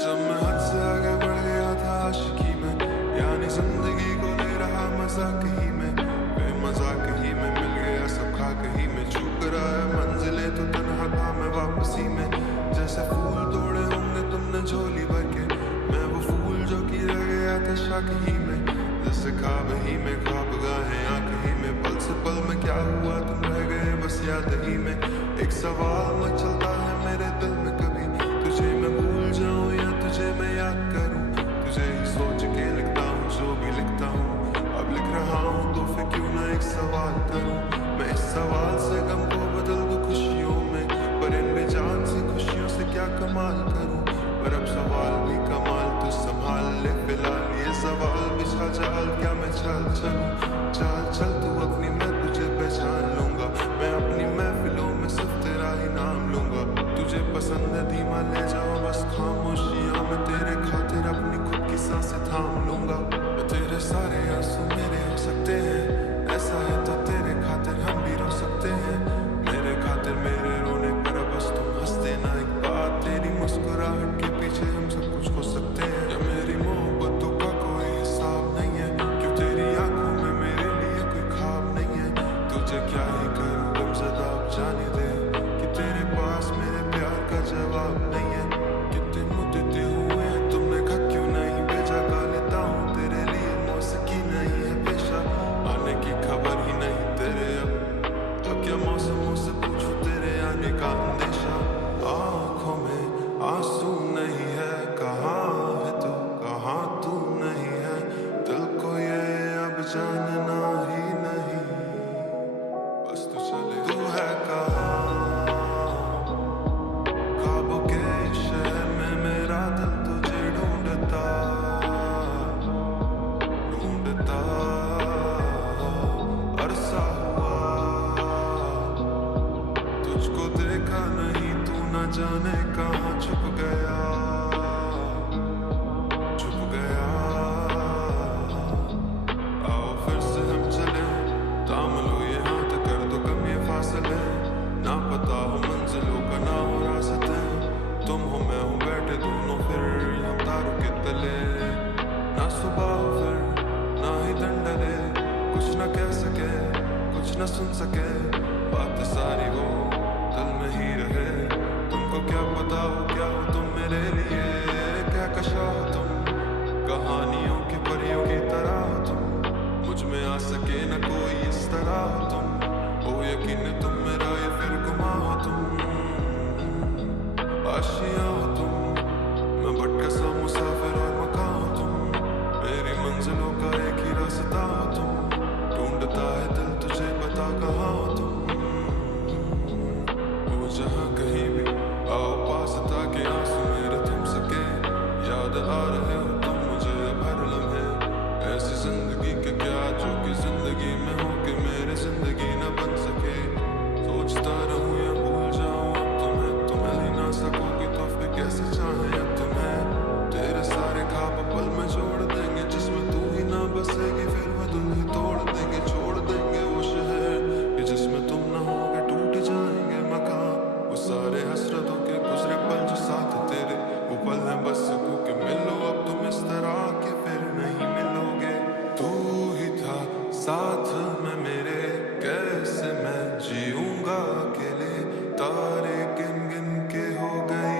जब मैं हद से आगे बढ़ गया था आशिकी में, यानी जिंदगी को ले रहा मजाक ही में, बेमजाक ही में मिल गया सब खाक ही में। चूक रहा है मंजिले तो तन्हा था मैं वापसी में, जैसे फूल तोड़े होंगे तुमने झोली भर के, मैं वो फूल जो कि रह गया था शाख ही में। जैसे ख्वाब ही में ख्वाब गाहे आंख ही में, पल से पल में क्या हुआ तुम रह गए बस याद ही में। एक सवाल मचलता है मेरे दिल में, कभी तुझे मैं भूल जाऊं या तुझे मैं याद करूं। तुझे ही सोच के लिखता हूँ जो भी लिखता हूँ, अब लिख रहा हूँ तो फिर क्यों ना एक सवाल करूं। मैं इस सवाल से गम को बदल दूं खुशियों में, पर इन बेजान सी खुशियों से क्या कमाल करूं। पर अब सवाल भी कमाल तो संभाल ले फिलहाल, ये सवाल बिछा जाल क्या मैं चाल चलूं। चाल चल तू अपनी, मैं तुझे पहचान लूंगा, मैं अपनी महफिलों में सिर्फ तेरा ही नाम लूंगा। तुझे पसंद है धीमा ले जाओ बस खामोशियां, मैं तेरे खातिर अपनी खुद की सांसें थाम लूंगा। तेरे सारे आंसू मेरे हो सकते हैं, ऐसा है तो तेरे खातिर हम भी रो सकते हैं। मेरे खातिर मेरे रोने पर बस तुम हंस देना एक बात, तेरी मुस्कुराहट के पीछे हम सब कुछ खो सकते हैं। या मेरी मोहब्बतों का कोई हिसाब नहीं है, क्यों तेरी आंखों में मेरे लिए कोई ख्वाब नहीं है। तुझे क्या ही करूं गमज़दा अब जाने दे, कि तेरे पास मेरे प्यार का जवाब नहीं है। कितने मुद्दे हुए हैं तुमने खत क्यों नहीं भेजा, गा लेता हूँ तेरे लिए मौसीकी नहीं है पेशा, आने की खबर ही नहीं तेरे अब क्या मौसमों से पूछूं तेरे आने का अंदेशा। आँखों में आंसू नहीं है, कहाँ है तू कहाँ तू नहीं है, दिल को ये अब जानना ही नहीं, बस तू चले। तू है कहाँ ख्वाबों के शहर में, मेरा दिल तुझे ढूंढता ढूंढता अरसा हुआ। तुझको देखा नहीं तू न जाने कहाँ छुप गया छुप गया। आओ फिर से हम चले, थाम लो ये हाथ कर दो कम ये फासले, ना पता हो मंजिलों का ना हो रास्ते। तुम हो मैं हूँ बैठे दोनों फिर हम तारों के तले, ना सुबह हो फिर ना ही डंडले, कुछ न कह सके कुछ न सुन सके, बात सारी वो दिल में ही रहे। तुमको क्या पता हो क्या हो तुम मेरे लिए, क्या कशा हो तुम कहानियों की परियों की तरह हो तुम, मुझ में आ सके न कोई इस तरह हो तुम। ओ यकीन तुम मेरा या फिर गुमा हो तुम, आशियां